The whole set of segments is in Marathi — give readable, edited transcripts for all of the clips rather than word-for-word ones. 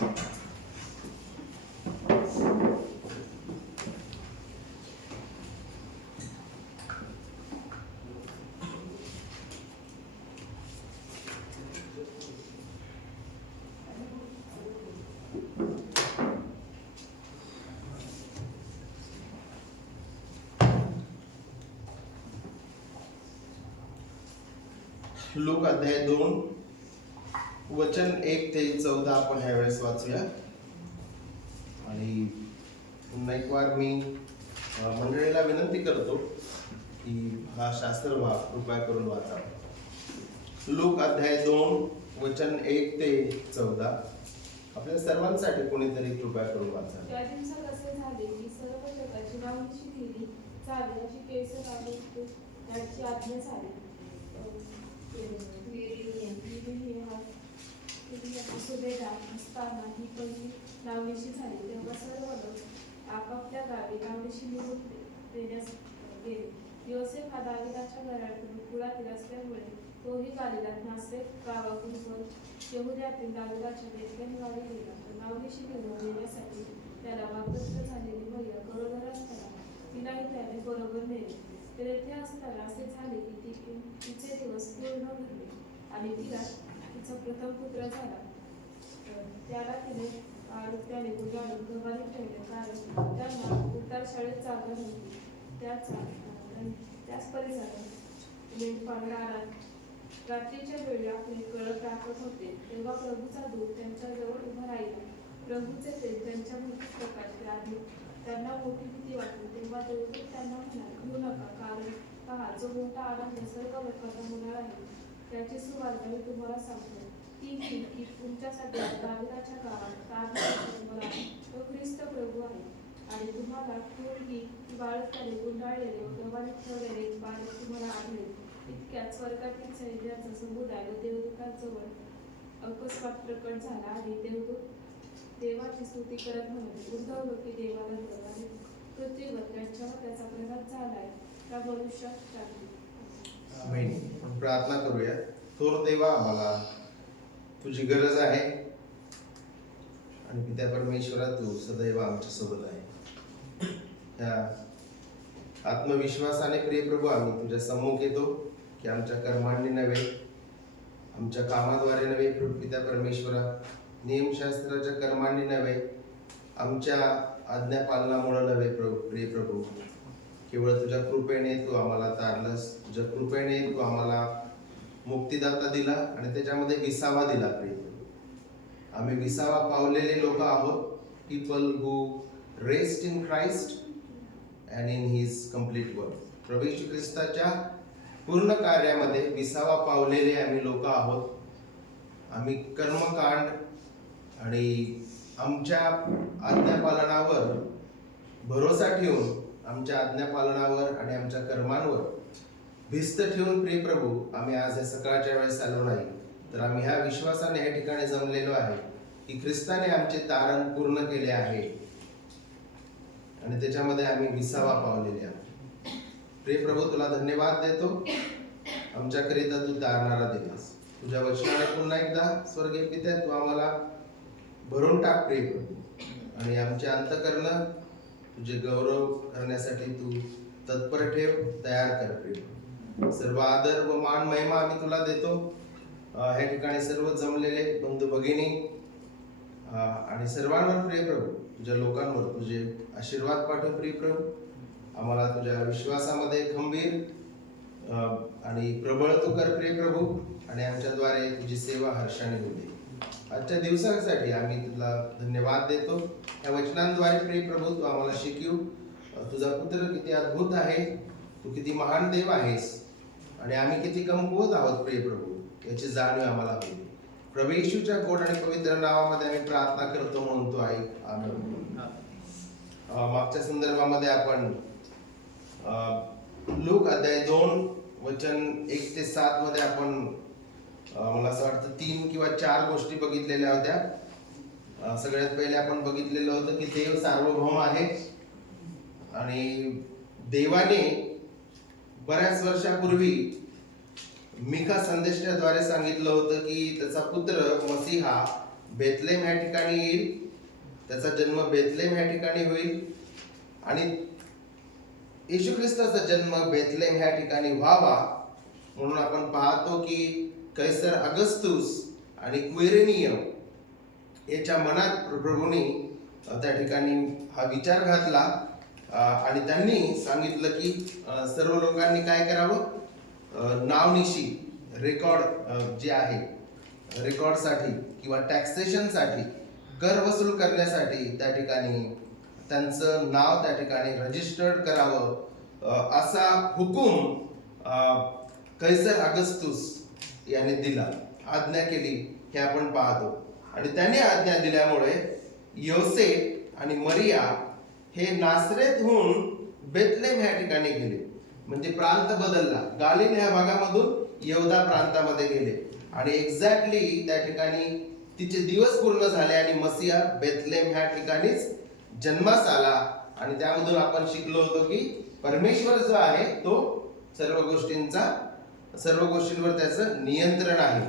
लूक अध्याय 2 वचन 1 ते 14 आपण ह्यावेळेस वाचूया. आणि पुन्हा एक वार मी मंडळीला विनंती करतो की हा शास्त्रभाग कृपया करून वाचा. लूक अध्याय 2 वचन 1 ते 14 आपल्या सर्वांसाठी कोणीतरी कृपया करून वाचा. त्या दिवसात असे झाले की सर्व जगाची नावनिशी केली जावी अशी कैसर आले त्याची आज्ञा झाली. सुभेदार असताना ही पहिली नावनिशी झाली तेव्हा सर्व लोक आपापल्या गावी नावनिशी निघून देण्यास गेले. योसेफ हा दाविदाच्या घरातून कुळातील असल्यामुळे तोही गालिलात नासरेत गावातून वर यहुद्यातील दाविदाच्या बेथलेहेम गावी गेला. नावनिशी निघून देण्यासाठी त्याला वापरत झालेली महिला गरोदर असताना तिलाही त्याने बरोबर नेले. तेथे असताना असे झाले की तिचे दिवस पूर्ण भरले आणि तिचा प्रथम पुत्र झाला. त्याला त्याने गुंडाळून गव्हाणीत ठेवले कारण त्यांना उतार शाळेत जागा नव्हती. त्याच परिसरात मेंढपाळ रात्रीच्या वेळी आपले कळप राखत होते तेव्हा प्रभूचा दूत त्यांच्याजवळ उभा राहिला. प्रभूचे तेज त्यांच्या मुखात प्रकाशले आणि त्यांना मोठी भीती वाटली. तेव्हा देवदूत त्यांना म्हणाला, भिऊ नका, कारण पहा, जो मोठा आनंद सर्व लोकांना होणार आहे त्याची सुवार्ता मी तुम्हाला सांगतो. ती की तुमच्यासाठी दाविदाच्या गावात जन्मला तो ख्रिस्त प्रभू आहे. आणि तुम्हाला मुलगी बाळकाने गुंडाळलेले व गव्हाणीत ठेवलेले एक बालक तुम्हाला आढळेल. इतक्यात स्वर्गातील सैन्याचा समुदाय व देवदूतांजवळ अकस्मात प्रकट झाला आणि देवदूत देवाची स्तुती करत म्हणाले, उद्धव की देवाला धर आणि पृथ्वीवर त्यांच्यावर त्याचा प्रसाद झालाय त्या मनुष्यात टाकली. आमेन. प्रार्थना करूया. थोर देवा, आम्हाला तुझी गरज आहे आणि पित्या परमेश्वरा, तू सदैव आमच्या सोबत आहे. ह्या आत्मविश्वासाने प्रिय प्रभू आम्ही तुझ्या सम्मुख येतो की आमच्या कर्मांनी नव्हे, आमच्या कामाद्वारे नव्हे, पित्या परमेश्वरा, नियमशास्त्राच्या कर्मांनी नव्हे, आमच्या आज्ञापालनामुळे नव्हे प्रिय प्रभू, केवळ तुझ्या कृपेने तू आम्हाला तारलंस. तुझ्या कृपेने तू आम्हाला मुक्तिदाता दिला आणि त्याच्यामध्ये विसावा दिला. प्रिय प्रभू, आम्ही विसावा पावलेले लोक आहोत. People who rest in Christ and in his complete work. प्रभू येशू ख्रिस्ताच्या पूर्ण कार्यामध्ये विसावा पावलेले आम्ही लोक आहोत. आम्ही कर्मकांड आणि आमच्या आज्ञापालनावर भरोसा ठेवून, आमच्या आज्ञापालनावर आणि आमच्या कर्मांवर भिस्त ठेवून प्रिय प्रभू आम्ही आज या सकाळच्या वेळेस आलो नाही, तर आम्ही ह्या विश्वासाने या ठिकाणी जमलेलो आहे की ख्रिस्ताने आमचे तारण पूर्ण केले आहे आणि त्याच्यामध्ये आम्ही विसावा पावलेले आहोत. प्रिय प्रभू, तुला धन्यवाद देतो, आमच्याकरिता तू तारणारा दिलास. तुझ्या वचनाने पुन्हा एकदा स्वर्गीय पित्या तू आम्हाला भरून टाक प्रिय प्रभू, आणि आमचे अंतःकरण तुझे गौरव करण्यासाठी तू तत्पर ठेव, तयार कर प्रिय प्रभू. सर्व आदर व मान महिमा आम्ही तुला देतो. ह्या ठिकाणी सर्व जमलेले बंधू भगिनी आणि सर्वांवर प्रिय प्रभू, तुझ्या लोकांवर तुझे आशीर्वाद पाठव प्रिय प्रभू. आम्हाला तुझ्या विश्वासामध्ये खंबीर आणि प्रबळ तू कर प्रिय प्रभू, आणि आमच्याद्वारे तुझी सेवा हर्षाने होऊ दे. आजच्या दिवसासाठी आम्ही तुला धन्यवाद देतो. या वचनांद्वारे प्रिय प्रभू तू आम्हाला शिकवू. तुझा पुत्र किती अद्भुत आहे, तू किती महान देव आहेस आणि आम्ही किती कमकुवत आहोत प्रिय प्रभू, याची जाणीव आम्हाला होईल. प्रभू येशूच्या गोड आणि पवित्र नावामध्ये आम्ही प्रार्थना करतो, म्हणतो आहे, आमेन. मागच्या संदर्भामध्ये आपण लूक अध्याय 2 वचन 1 ते 7 मध्ये आपण मला असं वाटतं 3 किंवा 4 गोष्टी बघितलेल्या होत्या. सगळ्यात पहिले आपण बघितलेलं होतं की देव सार्वभौम आहे आणि देवाने बऱ्याच वर्षापूर्वी मिका संदेशाद्वारे सांगितलं होतं की त्याचा पुत्र मसीहा बेथलेम ह्या ठिकाणी येईल, त्याचा जन्म बेथलेम ह्या ठिकाणी होईल आणि येशू ख्रिस्ताचा जन्म बेथलेम ह्या ठिकाणी व्हावा म्हणून आपण पाहतो की कैसर अगस्तुस आणि क्विरिनियम याच्या मनात प्रभूने त्या ठिकाणी हा विचार घातला आणि त्यांनी सांगितलं की सर्व लोकांनी काय करावं, नावनिशी रेकॉर्ड जे आहे रेकॉर्डसाठी किंवा टॅक्सेशनसाठी कर वसूल करण्यासाठी त्या ठिकाणी त्यांचं नाव त्या ठिकाणी रजिस्टर्ड करावं असा हुकूम कैसर अगस्तुस याने दिला, आज्ञा केली हे आपण पाहतो. आणि त्याने आज्ञा दिल्यामुळे योसेफ आणि मरिया हे नासरेतहून बेथलेम ह्या ठिकाणी गेले, म्हणजे प्रांत बदलला. गालिल ह्या भागामधून यहूदा प्रांतामध्ये गेले आणि एक्झॅक्टली त्या ठिकाणी तिचे दिवस पूर्ण झाले आणि मसिया बेथलेम ह्या ठिकाणीच जन्मास आला. आणि त्यामधून आपण शिकलो होतो की परमेश्वर जो आहे तो सर्व गोष्टींवर त्याचं नियंत्रण आहे.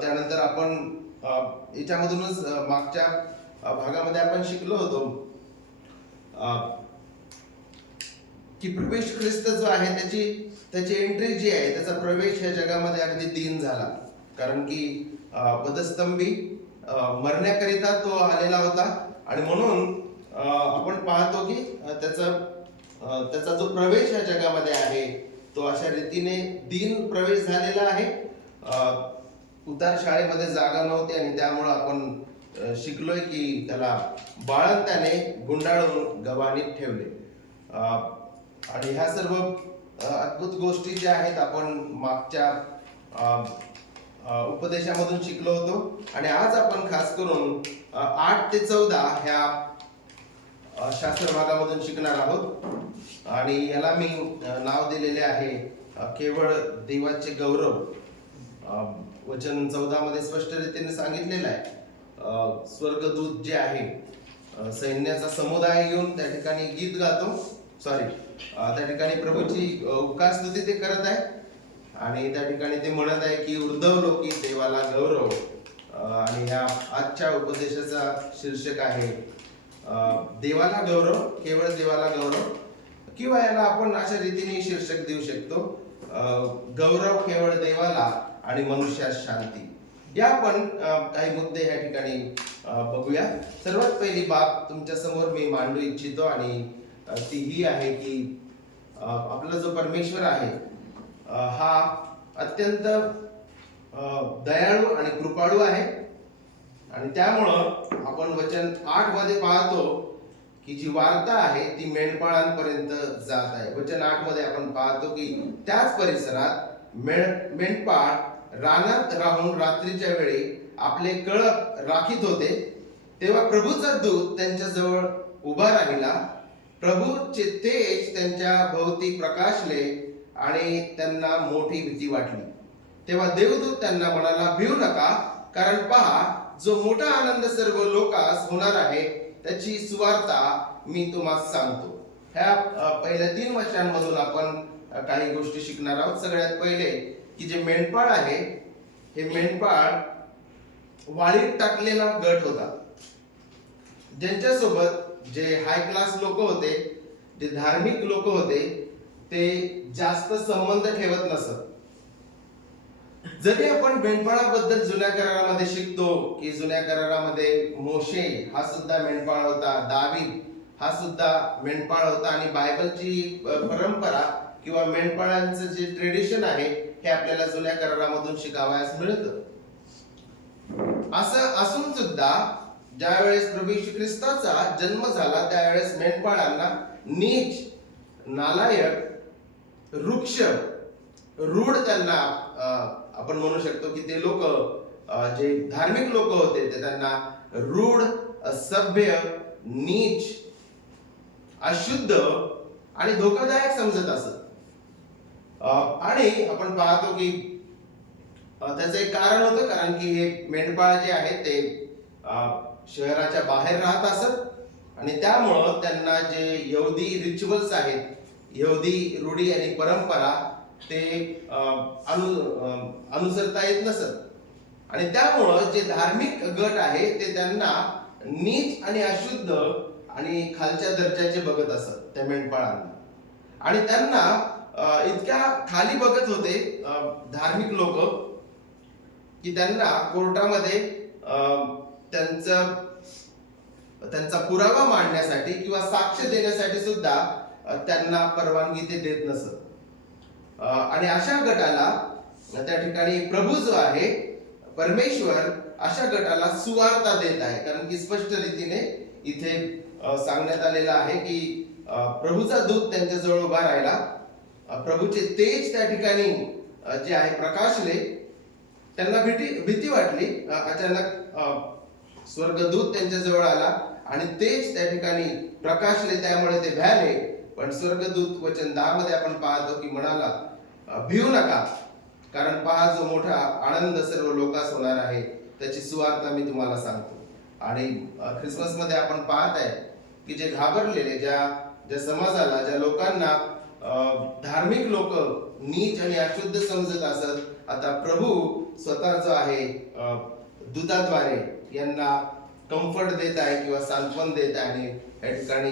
त्यानंतर आपण याच्यामधूनच मागच्या भागामध्ये आपण शिकलो होतो की प्रभू येशू ख्रिस्त जो आहे त्याची एंट्री जी आहे, त्याचा प्रवेश या जगामध्ये अगदी दीन झाला, कारण की वधस्तंभी मरण्याकरिता तो आलेला होता. आणि म्हणून आपण पाहतो की त्याचा जो प्रवेश या जगामध्ये आहे तो अशा रीतीने दीन प्रवेश झालेला आहे. उतार शाळेमध्ये जागा नव्हती आणि त्यामुळं आपण शिकलोय की त्याला बाळंताने गुंडाळून गव्हाणीत ठेवले. आणि ह्या सर्व अद्भुत गोष्टी ज्या आहेत आपण मागच्या उपदेशामधून शिकलो होतो. आणि आज आपण खास करून 8 ते 14 ह्या शास्त्र भागामधून शिकणार आहोत. आणि याला मी नाव दिलेले आहे केवळ देवाचे गौरव. वचन 14 मध्ये स्पष्ट रीतीने सांगितलेलं आहे, स्वर्गदूत जे आहे सैन्याचा समुदाय येऊन त्या ठिकाणी गीत गातो, त्या ठिकाणी प्रभूची उपकार स्तुती ते करत आहे. आणि त्या ठिकाणी ते म्हणत आहे की उर्धवलो की देवाला गौरव. आणि ह्या आजच्या उपदेशाचा शीर्षक आहे देवाला गौरव, केवळ देवाला गौरव, किंवा याला आपण अशा रीतीने शीर्षक देऊ शकतो, गौरव केवळ देवाला आणि मनुष्यास शांती. या आपण काही मुद्दे या ठिकाणी बघूया. सर्वात पहिली बाब तुमच्या समोर मी मांडू इच्छितो आणि ती ही आहे की आपला जो परमेश्वर आहे हा अत्यंत दयाळू आणि कृपाळू आहे. आणि त्यामुळं आपण वचन 8 मध्ये पाहतो की जी वार्ता आहे ती मेंढपाळांपर्यंत जात आहे. वचन 8 मध्ये आपण पाहतो की त्याच परिसरात मेंढपाळ रानात राहून रात्रीच्या वेळी आपले कळप राखीत होते, तेव्हा प्रभूचा दूत त्यांच्या जवळ उभा राहिला. प्रभूचे तेज त्यांच्या भोवती प्रकाशले आणि त्यांना मोठी भीती वाटली. तेव्हा देवदूत त्यांना म्हणाला, भिवू नका, कारण पहा जो मोठा आनंद सर्व लोकांस होणार आहे त्याची सुवार्ता मी तुम्हाला सांगतो. ह्या पहिल्या 3 वचनांमधून आपण काही गोष्टी शिकणार आहोत. सगळ्यात पहिले की जे मेंढपाळ आहे हे मेंढपाळ वाळीत टाकलेला गट होता, ज्यांच्यासोबत जे हाय क्लास लोक होते, जे धार्मिक लोक होते, ते जास्त संबंध ठेवत नसत. जरी आपण मेंढपाळाबद्दल जुन्या करारामध्ये शिकतो की जुन्या करारामध्ये मोशे हा सुद्धा मेंढपाळ होता, दावीद हा सुद्धा मेंढपाळ होता, आणि बायबलची परंपरा किंवा मेंढपाळांचं जे ट्रेडिशन आहे हे आपल्याला जुन्या करारामधून शिकावयास मिळतं. असं असून सुद्धा ज्यावेळेस प्रभू येशू ख्रिस्ताचा जन्म झाला त्यावेळेस मेंढपाळांना नीच, नालायक, वृक्ष, रूढ त्यांना आपण म्हणू शकतो की ते लोक जे धार्मिक लोक होते ते त्यांना रूढ, असभ्य, नीच, अशुद्ध आणि धोकादायक समजत असत. आणि आपण पाहतो की त्याचं एक कारण होतं, कारण की हे मेंढपाळ जे आहेत ते शहराच्या बाहेर राहत असत आणि त्यामुळं त्यांना जे यहुदी रिच्युअल्स आहेत, यहुदी रूढी आणि परंपरा ते अनुसरता येत नसत. आणि त्यामुळं जे धार्मिक गट आहे ते त्यांना नीच आणि अशुद्ध आणि खालच्या दर्जाचे बघत असत त्या मेंढपाळांना. आणि त्यांना इतक्या खाली बघत होते धार्मिक लोक की त्यांना कोर्टामध्ये त्यांचा पुरावा मांडण्यासाठी किंवा साक्ष देण्यासाठी सुद्धा त्यांना परवानगी ते देत नसत. आणि अशा गटाला त्या ठिकाणी प्रभू जो आहे परमेश्वर अशा गटाला सुवार्ता देत आहे. कारण की स्पष्ट रीतीने इथे सांगण्यात आलेलं आहे की प्रभूचा दूत त्यांच्या जवळ उभा राहिला. प्रभूचे तेज त्या ठिकाणी जे आहे प्रकाशले. त्यांना भीती वाटली. अचानक स्वर्गदूत त्यांच्या जवळ आला आणि तेज त्या ठिकाणी प्रकाशले, त्यामुळे ते भ्याले. पण स्वर्गदूत वचन 10 मध्ये आपण पाहतो की म्हणाला, भिऊ नका, कारण पहा जो मोठा आनंद सर्व लोकांस होणार आहे त्याची सुवार्ता मी तुम्हाला सांगतो. आणि ख्रिसमस मध्ये आपण पाहत आहे की जे घाबरलेले ज्या समाजाला, ज्या लोकांना धार्मिक लोक नीच आणि अशुद्ध समजत असत, आता प्रभू स्वतः जो आहे दूताद्वारे यांना कम्फर्ट देत आहे किंवा सांत्वन देत आहे. आणि या ठिकाणी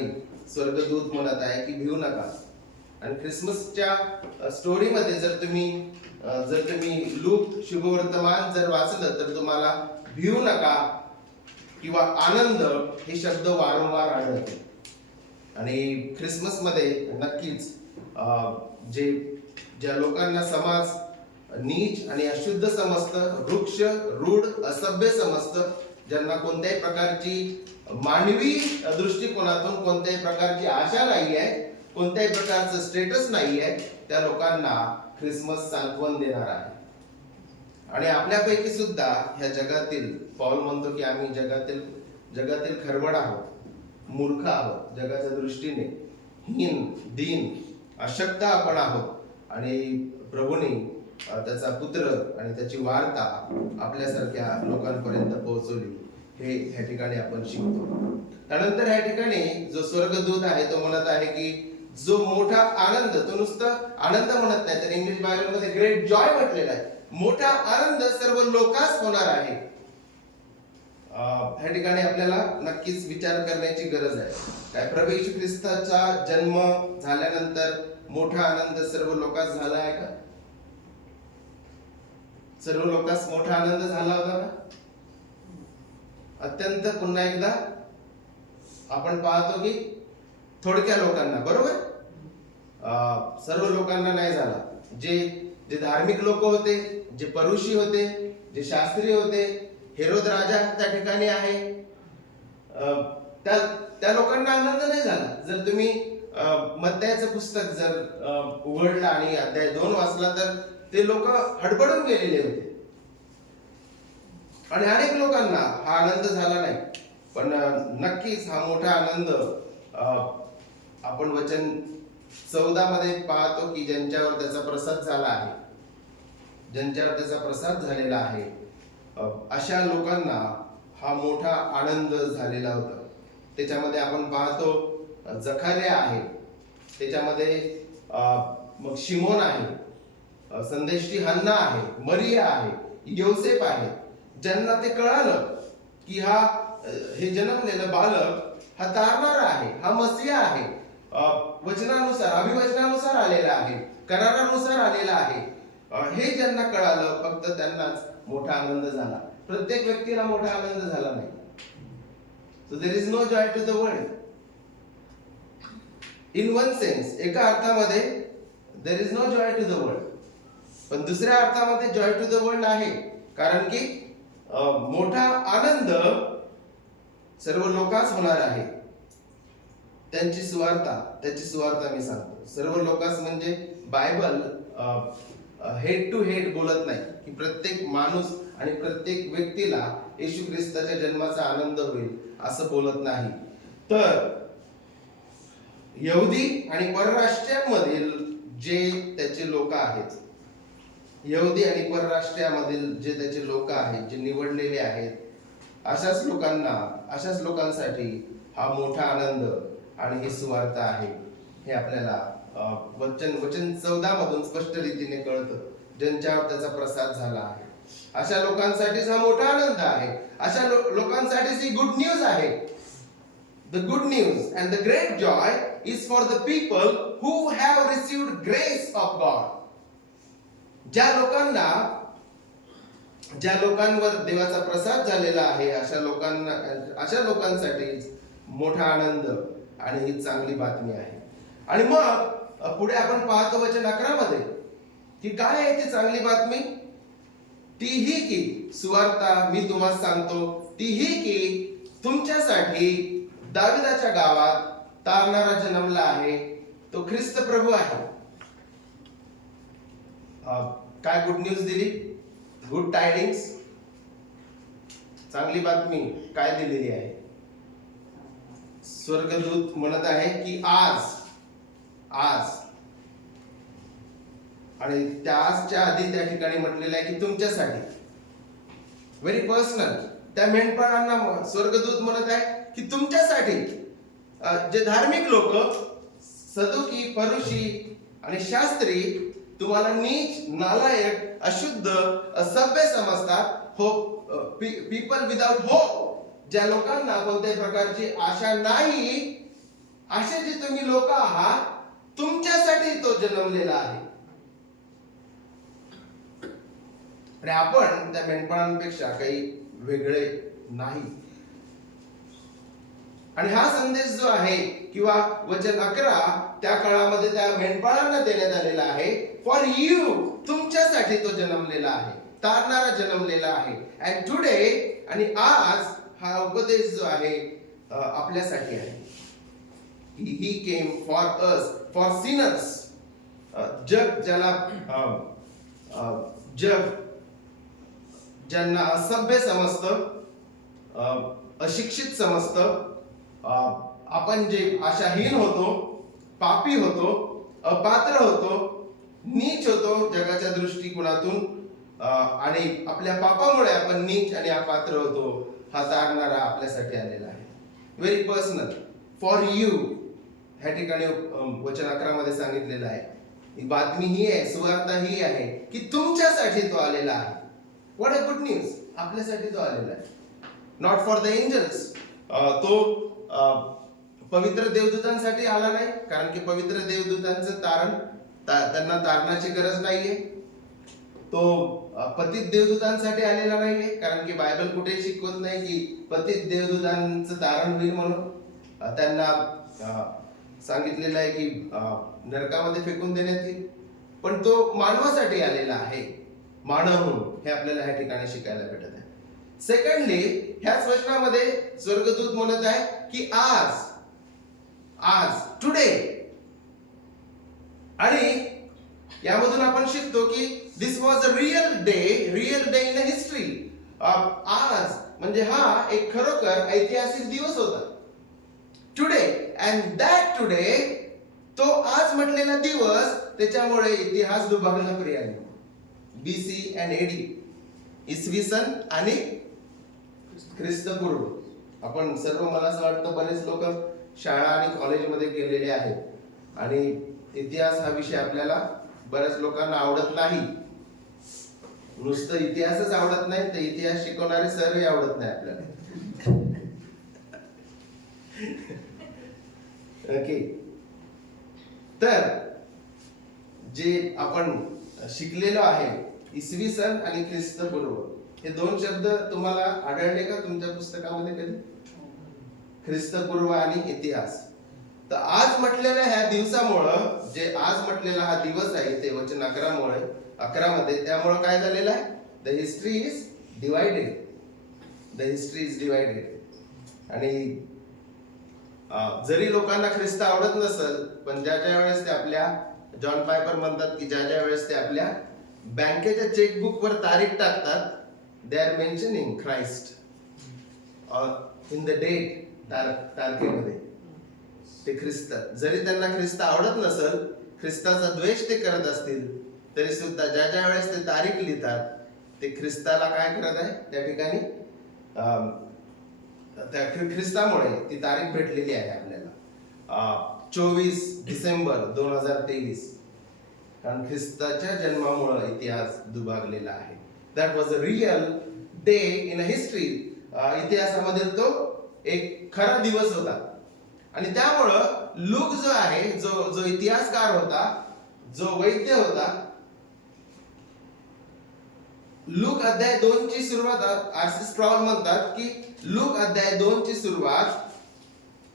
स्वर्गदूत म्हणत आहे की भिऊ नका. आणि ख्रिसमसच्या स्टोरीमध्ये जर तुम्ही लूक शुभवर्तमान जर वाचलं तर तुम्हाला भिऊ नका किंवा आनंद हे शब्द वारंवार आढळते. आणि ख्रिसमस मध्ये नक्कीच ज्या लोकांना समाज नीच आणि अशुद्ध समजतं, वृक्ष रूढ असभ्य समजतं, ज्यांना कोणत्याही प्रकारची मानवी दृष्टिकोनातून कोणत्याही प्रकारची आशा नाही आहे, कोणत्याही प्रकारचं स्टेटस नाही आहे, त्या लोकांना ख्रिसमस सांत्वन देणार आहे. आणि आपल्यापैकी सुद्धा ह्या जगातील, पौल म्हणतो की आम्ही जगातील खरबड आहोत, मूर्ख आहोत, जगाच्या दृष्टीने हीन, दीन, अशक्त आपण आहोत. आणि प्रभूने त्याचा पुत्र आणि त्याची वार्ता आपल्यासारख्या लोकांपर्यंत पोहोचवली, हे ह्या ठिकाणी आपण शिकतो. त्यानंतर ह्या ठिकाणी जो स्वर्गदूत आहे तो म्हणत आहे की जो मोठा आनंद, तो नुसतं आनंद म्हणत नाही तर इंग्लिश बायबल मध्ये ग्रेट जॉय म्हटलेला आहे, मोठा आनंद सर्व लोकांस होणार आहे. ह्या ठिकाणी आपल्याला नक्कीच विचार करण्याची गरज आहे. काय प्रभू येशू ख्रिस्ताचा जन्म झाल्यानंतर मोठा आनंद सर्व लोकांस झाला आहे का? सर्व लोकांस मोठा आनंद झाला होता का? अत्यंत पुन्हा एकदा आपण पाहतो की थोडक्या लोकांना, बरोबर, सर्व लोकांना नाही झाला. जे धार्मिक लोक होते, जे परुषी होते, जे शास्त्री होते, हेरोद राजा त्या ठिकाणी आहे, त्या लोकांना आनंद नाही झाला. जर तुम्ही मत्तयाचं पुस्तक जर उघडलं आणि अध्याय 2 वाचला तर ते लोक हडबडून गेलेले होते. आणि अनेक लोकांना हा आनंद झाला नाही. पण नक्कीच हा मोठा आनंद आपण वचन 14 मध्ये पाहतो की ज्यांच्यावर त्याचा प्रसाद झाला आहे, ज्यांच्यावर त्याचा प्रसाद झालेला आहे, अशा लोकांना हा मोठा आनंद झालेला होता. त्याच्यामध्ये आपण पाहतो जखार्या आहे, त्याच्यामध्ये मग शिमोन आहे, संदेष्टी हन्ना आहे, मरिया आहे, योसेफ आहे, ज्यांना ते कळालं की हे जन्मलेलं बालक हा तारणारा आहे, हा मसीहा आहे, वचनानुसार, अभिवचनानुसार आलेला आहे, करारानुसार आलेला आहे, हे ज्यांना कळालं फक्त त्यांनाच मोठा आनंद झाला. प्रत्येक व्यक्तीला मोठा आनंद झाला नाही. So there is no joy to the world. In one sense, एका अर्थामध्ये there is no joy to the world. पण दुसऱ्या अर्थामध्ये joy to the world आहे. कारण की मोठा आनंद सर्व लोकांस होणार आहे. त्याची सुवार्ता मी सांगतो. सर्व लोकांस म्हणजे बायबल हेड टू हेड बोलत नाही की प्रत्येक माणूस आणि प्रत्येक व्यक्तीला येशू ख्रिस्ताच्या जन्माचा आनंद होईल असं बोलत नाही. तर यहुदी आणि परराष्ट्रांमधील जे त्याचे लोक आहेत, यहुदी आणि परराष्ट्रांमधील जे त्याचे लोक आहेत, जे निवडलेले आहेत, अशाच लोकांसाठी हा मोठा आनंद आणि ही सुवार्ता आहे. हे आपल्याला वचन 14 मधून स्पष्ट रीतीने कळतं, ज्यांच्यावर त्याचा प्रसाद झाला आहे. अशा लोकांसाठीच हा मोठा आनंद आहे. अशा लोकांसाठीच ही गुड न्यूज आहे. The good news and the great joy is for the people who have received grace of God. ज्या लोकांवर देवाचा प्रसाद झालेला आहे, अशा लोकांसाठी मोठा आनंद आणि ही चांगली बातमी आहे. आणि मग पुढे आपण पाहतो वचन 11 मध्ये की काय आहे ती चांगली बातमी. तीही की सुवार्ता मी तुम्हाला सांगतो, तीही की तुमच्यासाठी दाविदाच्या गावात तारणारा जन्मला आहे, तो ख्रिस्त प्रभू आहे. काय गुड न्यूज दिली, गुड टायडिंग्स, चांगली बातमी काय दिलेली आहे. स्वर्गदूत म्हणत आहे की आज आणि त्या आजच्या आधी त्या ठिकाणी म्हटलेलं आहे की तुमच्यासाठी, व्हेरी पर्सनल. त्या मेंढपाळांना स्वर्गदूत म्हणत आहे की तुमच्यासाठी, जे धार्मिक लोक सदुकी, फरुशी आणि शास्त्री तुम्हाला नीच, नालायक, अशुद्ध, असभ्य समजतात, पीपल विदाउट होप, ज्या लोकांना कोणत्याही प्रकारची आशा नाही, असे जे तुम्ही लोक आहात, तुमच्यासाठी तो जन्मलेला आहे. आणि आपण त्या मेंढपाळांपेक्षा काही वेगळे नाही. आणि हा संदेश जो आहे किंवा वचन 11 त्या काळामध्ये त्या मेंढपाळांना देण्यात आलेला आहे. फॉर यू, तुमच्यासाठी तो जन्मलेला आहे, तारणारा जन्मलेला आहे. अँड टुडे, आणि आज हा उपदेश जो आहे आपल्यासाठी आहे. He came for us, for sinners. जग ज्यांना असभ्य समजतं, अशिक्षित समजतं, आपण जे आशाहीन होतो, पापी होतो, अपात्र होतो, नीच होतो जगाच्या दृष्टिकोनातून, आणि आपल्या पापामुळे आपण नीच आणि अपात्र होतो, हा तारणारा आपल्यासाठी आलेला आहे. Very personal, for you. ह्या ठिकाणी वचन 11 मध्ये सांगितलेलं आहे. ही बातमी ही आहे, सुवार्ता ही आहे की तुमच्यासाठी तो आलेला आहे. What a good news. आपल्यासाठी तो आलेला आहे. Not for the angels. तो पवित्र देवदूतांसाठी आला नाही, कारण की पवित्र देवदूतांचं त्यांना तारणाची गरज नाहीये. तो पतित देवदूतांसाठी आलेला नाहीये, कारण की बायबल कुठे शिकवत नाही की पतित देवदूतांचं तारण होईल म्हणून. त्यांना सांगितलेलं आहे की नरकामध्ये फेकून देण्यात येईल. पण तो मानवासाठी आलेला आहे, मानव म्हणून. हे आपल्याला ह्या ठिकाणी शिकायला भेटत आहे. सेकंडली, ह्याच वचनामध्ये स्वर्गदूत म्हणत आहे की आज, टुडे. आणि यामधून आपण शिकतो की this was a real day in history. आज म्हणजे हा एक खरोखर ऐतिहासिक दिवस होता. टुडे, अँड दॅट टुडे, तो आज म्हटलेला दिवस, त्याच्यामुळे इतिहास दुभागला प्रियाने. BC and AD, इसवी सन आणि ख्रिस्तपूर्व. आपण सर्व, मला असं वाटतं बरेच लोक शाळा आणि कॉलेजमध्ये गेलेले आहेत आणि इतिहास हा विषय आपल्याला बऱ्याच लोकांना आवडत नाही. नुसतं इतिहासच आवडत नाही, तर इतिहास शिकवणारे सरही आवडत नाही आपल्याला. ओके. तर जे आपण शिकलेलो आहे, इसवी सन आणि ख्रिस्तपूर्व, हे दोन शब्द तुम्हाला आढळले का तुमच्या पुस्तकामध्ये कधी? ख्रिस्तपूर्व आणि इतिहास. तर आज म्हटलेल्या ह्या दिवसामुळं, जे आज म्हटलेला हा दिवस आहे, ते वचन 11 मध्ये, त्यामुळं काय झालेलं आहे? The history is divided. आणि जरी लोकांना ख्रिस्त आवडत नसेल, पण ज्या वेळेस ते आपल्या, जॉन पायपर म्हणतात की ज्या वेळेस ते आपल्या बँकेच्या चेकबुक वर तारीख टाकतात, they are mentioning Christ in the date. तारखेमध्ये ते ख्रिस्त, जरी त्यांना ख्रिस्त आवडत नसेल, ख्रिस्ताचा द्वेष ते करत असतील, तरी सुद्धा ज्या वेळेस ते तारीख लिहितात, ते ख्रिस्ताला काय करत आहे त्या ठिकाणी, त्या ख्रिस्तामुळे ती तारीख भेटलेली आहे आपल्याला. 24 डिसेंबर 2023, कारण ख्रिस्ताच्या जन्मामुळे इतिहास दुभागलेला आहे. That was a real day in a history. इतिहासामधील तो एक खरा दिवस होता. आणि त्यामुळं लूक जो आहे, जो इतिहासकार होता, जो वैद्य होता, लूक अध्याय 2 ची सुरुवात आर.सी. स्प्रॉल म्हणतात की लूक अध्याय 2 ची सुरुवात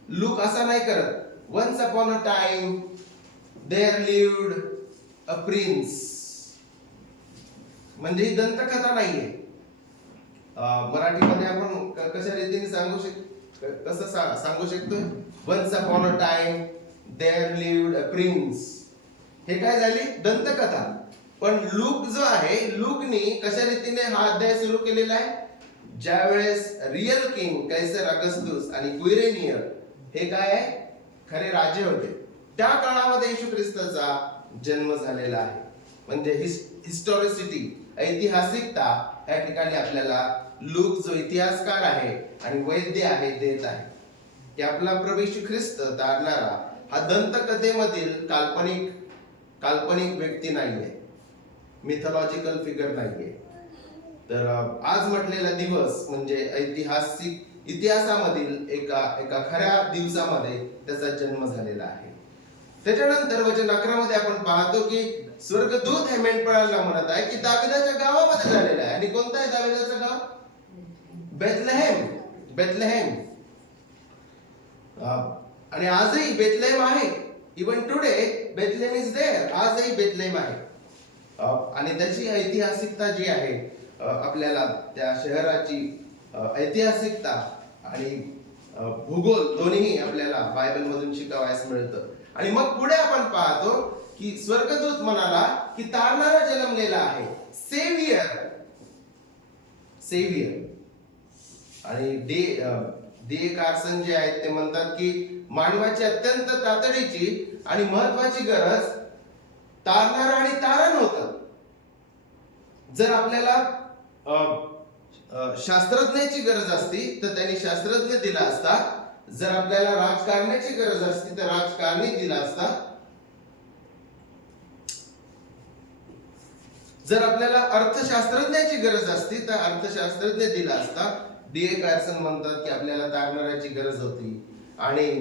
लूक असा नाही करत, once upon a time there lived a prince. म्हणजे ही दंतकथा नाहीये. मराठीमध्ये आपण कशा रीतीने सांगू शकतो, once upon a time there lived a prince. हे काय झाली, दंतकथा. पण लूक जो आहे, लूकनी कशा रीतीने हा अध्याय सुरू केलेला आहे, ज्यावेळेस रिअल किंग कैसर अगस्टस आणि क्विरेनियर हे काय आहे, खरे राजे होते, त्या काळामध्ये येशू ख्रिस्ताचा जन्म झालेला आहे. म्हणजे हिस्टॉरिसिटी, ऐतिहासिकता या ठिकाणी आपल्याला लूक जो इतिहासकार आहे आणि वैद्य आहे देत आहे की आपला प्रभू येशू ख्रिस्त तारणारा हा दंतकथेमधील काल्पनिक व्यक्ती नाहीये, मिथॉलॉजिकल फिगर नाहीये. तर आज म्हटलेला दिवस म्हणजे इतिहासामधील एका खऱ्या दिवसामध्ये त्याचा जन्म झालेला आहे. त्याच्यानंतर वचन 11 मध्ये आपण पाहतो की स्वर्गदूत हे मेंढपाळांना म्हणत आहे की दाविदाच्या गावामध्ये झालेला आहे. आणि कोणतं आहे दाविदाचं गाव? बेथलेहेम. आणि आजही बेथलेहेम आहे. Even today Bethlehem is there. आजही बेथलेहेम आहे. आणि त्याची ऐतिहासिकता जी आहे, आपल्याला त्या शहराची ऐतिहासिकता आणि भूगोल दोन्ही आपल्याला बायबल मधून शिकावयास मिळतं. आणि मग पुढे आपण पाहतो की स्वर्गदूत म्हणाला की तारणारा जन्मलेला आहे, सेवियर. आणि डी कार्सन जे आहेत ते म्हणतात की मानवाची अत्यंत तातडीची आणि महत्वाची गरज तारणारा आणि तारण होतं. जर आपल्याला शास्त्रज्ञाची गरज असती तर त्यांनी शास्त्रज्ञ दिला असता. जर आपल्याला राजकारण्याची गरज असती तर राजकारणी दिला असता. जर आपल्याला अर्थशास्त्रज्ञाची गरज असती तर अर्थशास्त्रज्ञ दिला असता. डी कार्सन म्हणतात की आपल्याला तारणाऱ्याची गरज होती आणि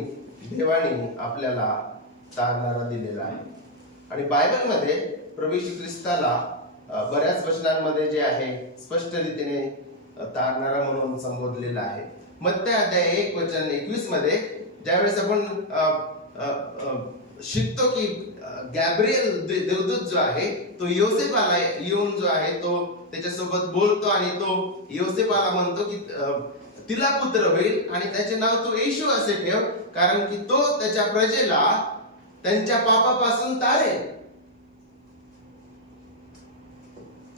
देवाने आपल्याला तारणारा दिलेला आहे. आणि बायबलमध्ये प्रभू येशू ख्रिस्ताला बऱ्याच वचनांमध्ये जे आहे स्पष्ट रीतीने तारणारा म्हणून संबोधलेला आहे. मत्ती अध्याय 1 वचन 21 मध्ये ज्यावेळेस आपण शिकतो की गॅब्रिएल देवदूत जो आहे तो योसेफाला येऊन जो आहे तो त्याच्यासोबत बोलतो आणि तो योसेफाला म्हणतो की तिला पुत्र होईल आणि त्याचे नाव तू येशू असे ठेव, कारण की तो त्याच्या प्रजेला त्यांच्या पापापासून तारेल.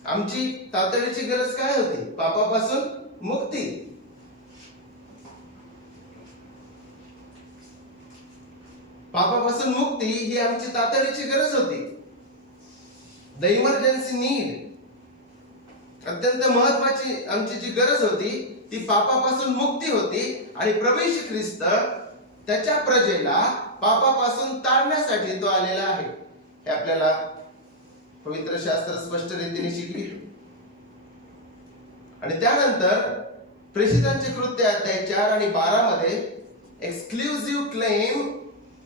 आमची तातडीची गरज काय होती? पापापासून मुक्ती. पापापासून मुक्ती ही आमची तातडीची गरज होती. द इमर्जन्सी नीड, अत्यंत महत्वाची आमची जी गरज होती ती पापापासून मुक्ती होती. आणि प्रभू येशू ख्रिस्त त्याच्या प्रजेला पापापासून तारण्यासाठी तो आलेला आहे. हे आपल्याला पवित्र शास्त्र स्पष्ट रीतीने शिकली. आणि त्यानंतर प्रेषितांचे कृत्य अध्याय 4 आणि 12 मध्ये एक्सक्लुझिव्ह क्लेम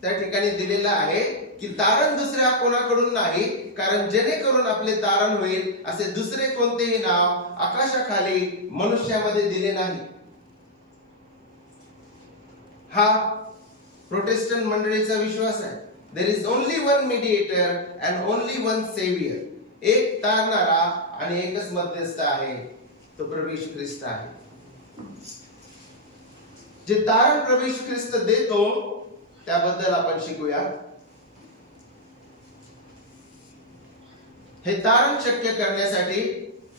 त्या ठिकाणी दिलेला आहे की तारण दुसऱ्या कोणाकडून नाही, कारण जेणेकरून आपले तारण होईल असे दुसरे कोणतेही नाव आकाशाखाली मनुष्यामध्ये दिले नाही. हा प्रोटेस्टंट मंडळीचा विश्वास आहे. There is only one mediator and only one saviour. एक तारणारा आणि एकच मध्यस्थ आहे, तो प्रभू येशू ख्रिस्त आहे. जे तारण प्रभू येशू ख्रिस्त देतो त्याबद्दल आपण शिकूया. हे तारण शक्य करण्यासाठी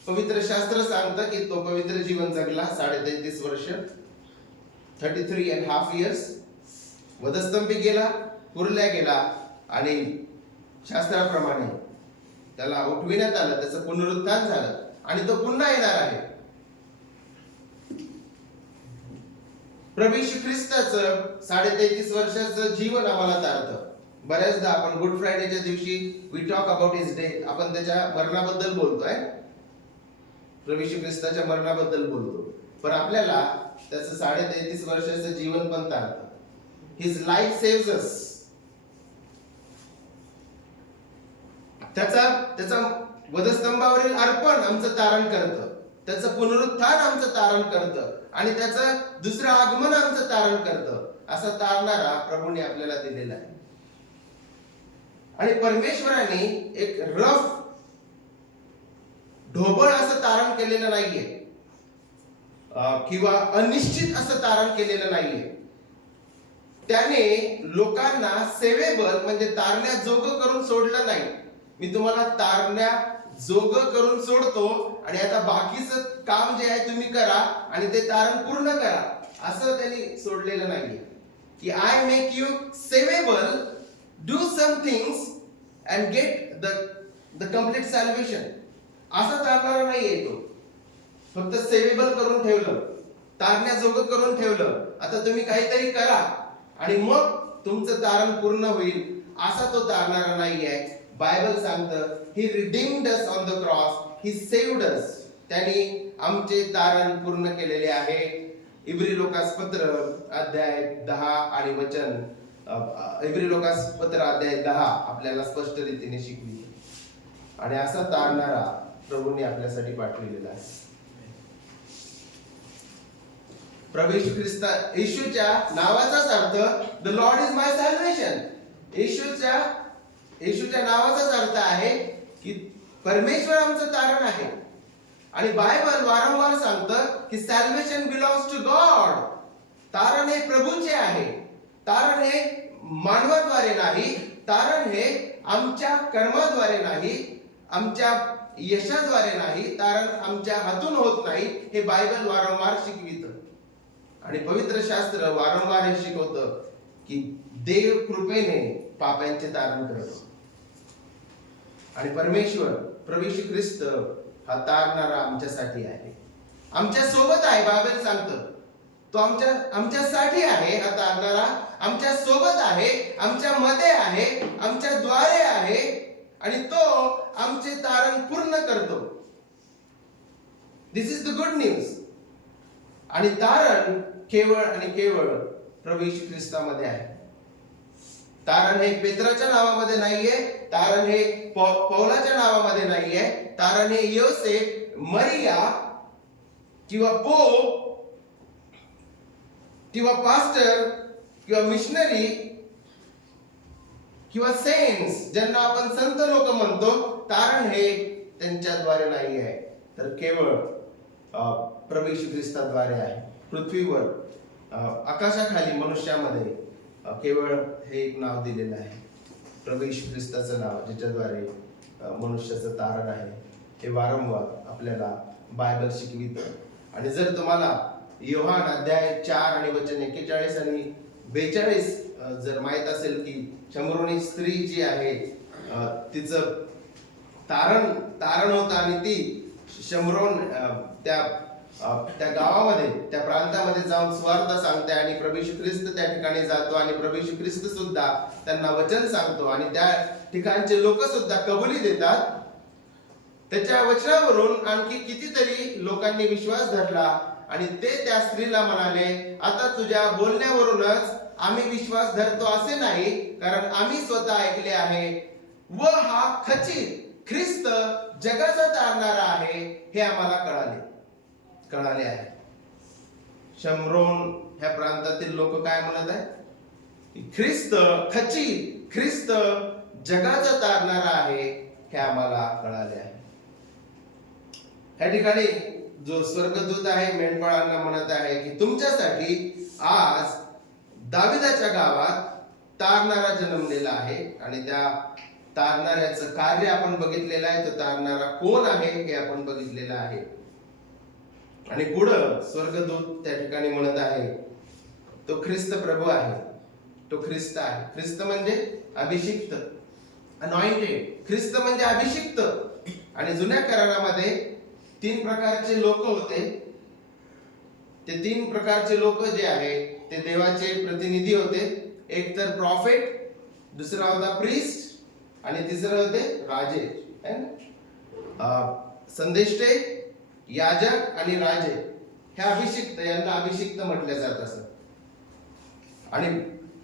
पवित्र शास्त्र सांगतं की तो पवित्र जीवन जगला 33.5 वर्ष, 33.5 years. वधस्तंभी गेला, पुरल्या गेला आणि शास्त्राप्रमाणे त्याला उठविण्यात आलं, त्याचं पुनरुत्थान झालं आणि तो पुन्हा येणार आहे. प्रभू येशू ख्रिस्ताचं 33.5 वर्षाचं जीवन आम्हाला तारतं. बऱ्याचदा आपण गुड फ्रायडेच्या दिवशी we talk about his death, आपण त्याच्या मरणाबद्दल बोलतोय. प्रभू येशू ख्रिस्ताच्या मरणाबद्दल बोलतो, पण आपल्याला त्याचं 33.5 वर्षाचं जीवन पण तारतं. हिज लाईफ सेव्हज अस. त्याचा वधस्तंभावरील अर्पण आमचं तारण करतं, त्याचं पुनरुत्थान आमचं तारण करतं, आणि त्याचं दुसरं आगमन आमचं तारण करतं. असं तारणारा प्रभूने आपल्याला दिलेला आहे. आणि परमेश्वराने एक रफ ढोबळ असं तारण केलेलं नाहीये, किंवा अनिश्चित असं तारण केलेलं नाहीये. त्याने लोकांना सेवेबल म्हणजे तारण्याजोगं करून सोडलं नाही. मी तुम्हाला तारण्याजोगं करून सोडतो आणि आता बाकीचं काम जे आहे तुम्ही करा आणि ते तारण पूर्ण करा, असं त्यांनी सोडलेलं नाहीये. की I make you saveable, do some things and get the complete salvation, असं तारणारा नाहीये तो. फक्त सेवेबल करून ठेवलं, तारण्याजोगं करून ठेवलं, आता तुम्ही काहीतरी करा आणि मग तुमचं तारण पूर्ण होईल, असा तो तारणारा नाहीये. बायबल सांगतं, he redeemed us on the cross, he saved us. त्यांनी आमचे तारण पूर्ण केलेले आहे. इब्री लोकास पत्र अध्याय 10 आणि वचन, इब्री लोकास पत्र अध्याय 10 आपल्याला स्पष्ट रीतीने शिकविते. आणि असा तारणारा प्रभूने आपल्यासाठी पाठविलेला आहे. प्रभू येशू ख्रिस्त, येशूच्या नावाचाच अर्थ the lord is my salvation. येशूच्या नावाचाच अर्थ आहे की परमेश्वर आमचं तारण आहे. आणि बायबल वारंवार सांगतं की सॅल्वेशन बिलॉंग्स टू गॉड. तारण हे प्रभूचे आहे. तारण हे मानवाद्वारे नाही, तारण हे आमच्या कर्माद्वारे नाही, आमच्या यशाद्वारे नाही, तारण आमच्या हातून होत नाही. हे बायबल वारंवार शिकवितं. आणि पवित्र शास्त्र वारंवार हे शिकवतं की देव कृपेने पापांचे तारण करतो. आणि परमेश्वर प्रभू येशू ख्रिस्त हा तारणारा आमच्यासाठी आहे, आमच्या सोबत आहे. बायबल सांगतं तो आमच्यासाठी आहे. हा तारणारा आमच्या सोबत आहे, आमच्या मध्ये आहे, आमच्या द्वारे आहे, आणि तो आमचे तारण पूर्ण करतो. दिस इज द गुड न्यूज. आणि तारण केवळ आणि केवळ प्रभू येशू ख्रिस्तामध्ये आहे. तारण हे पेत्राच्या नावामध्ये नाहीये, तारण हे पौलाच्या नावामध्ये नाहीये, तारण हे योसेफ, मरिया किंवा पोप किंवा पास्टर किंवा मिशनरी किंवा सेंट्स, ज्यांना आपण संत लोक म्हणतो, तारण हे त्यांच्याद्वारे नाही आहे, तर केवळ प्रभू येशू ख्रिस्ताद्वारे आहे. पृथ्वीवर आकाशाखाली मनुष्यामध्ये केवळ हे एक नाव दिलेलं आहे, प्रभू येशू ख्रिस्ताचं नाव, ज्याच्याद्वारे मनुष्याचं तारण आहे. हे वारंवार आपल्याला बायबल शिकवितं. आणि जर तुम्हाला योहान अध्याय 4 आणि वचन 41 आणि 42 जर माहित असेल की शमरोनी स्त्री जी आहे तिचं तारण होतं, आणि ती शमरोन त्या गावामध्ये, त्या प्रांतामध्ये जाऊन स्वार्थ सांगते, आणि प्रभू येशू ख्रिस्त त्या ठिकाणी जातो, आणि प्रभू येशू ख्रिस्त सुद्धा त्यांना वचन सांगतो, आणि त्या ठिकाणचे लोक सुद्धा कबुली देतात. त्याच्या वचनावरून आणखी कितीतरी लोकांनी विश्वास धरला, आणि ते त्या स्त्रीला म्हणाले, आता तुझ्या बोलण्यावरूनच आम्ही विश्वास धरतो असे नाही, कारण आम्ही स्वतः ऐकले आहे व हा खचित ख्रिस्त जगाचा तारणारा आहे हे आम्हाला कळाले आहे. शमरोन ह्या प्रांतातील लोक काय म्हणत आहे? ख्रिस्त जगाचा तारणारा आहे हे आम्हाला कळाले आहे. ह्या ठिकाणी जो स्वर्गदूत आहे मेंढपाळांना म्हणत आहे की तुमच्यासाठी आज दाविदाच्या गावात तारणारा जन्मलेला आहे, आणि त्या तारणाऱ्याचं कार्य आपण बघितलेलं आहे. तो तारणारा कोण आहे हे आपण बघितलेलं आहे. आणि पुढं स्वर्गदूत त्या ठिकाणी म्हणत आहे तो ख्रिस्त प्रभू आहे, तो ख्रिस्त आहे. ख्रिस्त म्हणजे अभिषिक्त, अनॉइंटेड. ख्रिस्त म्हणजे अभिषिक्त. आणि जुन्या करारामध्ये 3 प्रकारचे लोक होते. ते 3 प्रकारचे लोक जे आहे ते देवाचे प्रतिनिधी होते. एक तर प्रॉफेट, दुसरा होता प्रिस्ट, आणि तिसरे होते राजे, संदेष्टे याजक आणि राजे हे अभिषिक्त, यांना अभिषिक्त म्हटलं जात असं. आणि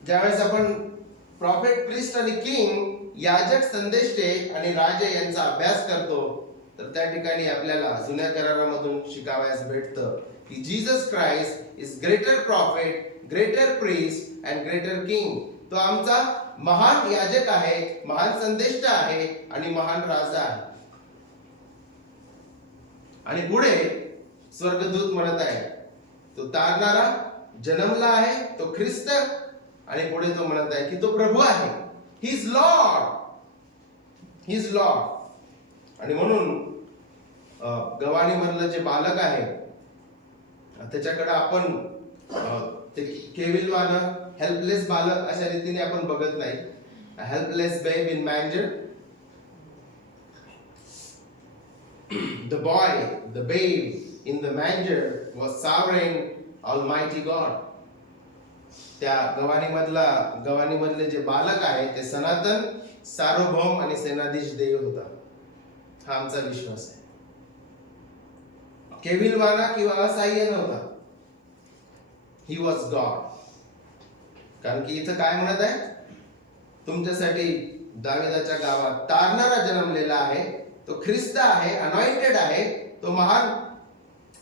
ज्यावेळेस आपण प्रॉफेट, प्रिस्ट आणि किंग, याजक, संदेष्टे आणि राजे यांचा अभ्यास करतो, तर त्या ठिकाणी आपल्याला जुन्या करारामधून शिकावयास भेटतं की Jesus Christ is greater prophet, greater priest and greater king. तो आमचा महान याजक आहे, महान संदेष्ट आहे आणि महान राजा आहे. आणि पुढे स्वर्गदूत म्हणत आहे, तो तारणारा जन्मला आहे, तो ख्रिस्त. आणि पुढे तो म्हणत आहे की तो प्रभू आहे. He is Lord, he is Lord. आणि म्हणून गवाणी मधलं जे बालक आहे त्याच्याकडे आपण ते केविलवानं, हेल्पलेस बालक अशा रीतीने आपण बघत नाही. हेल्पलेस बेब in मॅंजर. The boy, the babe in the manger was sovereign, almighty God. त्या गवाणीमधले जे बालक आहे ते सनातन, सार्वभौम आणि सेनाधीश देव होता. हा आमचा विश्वास आहे. केविलवाना किंवा असहाय्य नव्हता. He was God. कारण की इथं काय म्हणत आहे, तुमच्यासाठी दाविदाच्या गावात तारणारा जन्मलेला आहे, तो ख्रिस्त आहे, अनॉइंटेड आहे, तो महान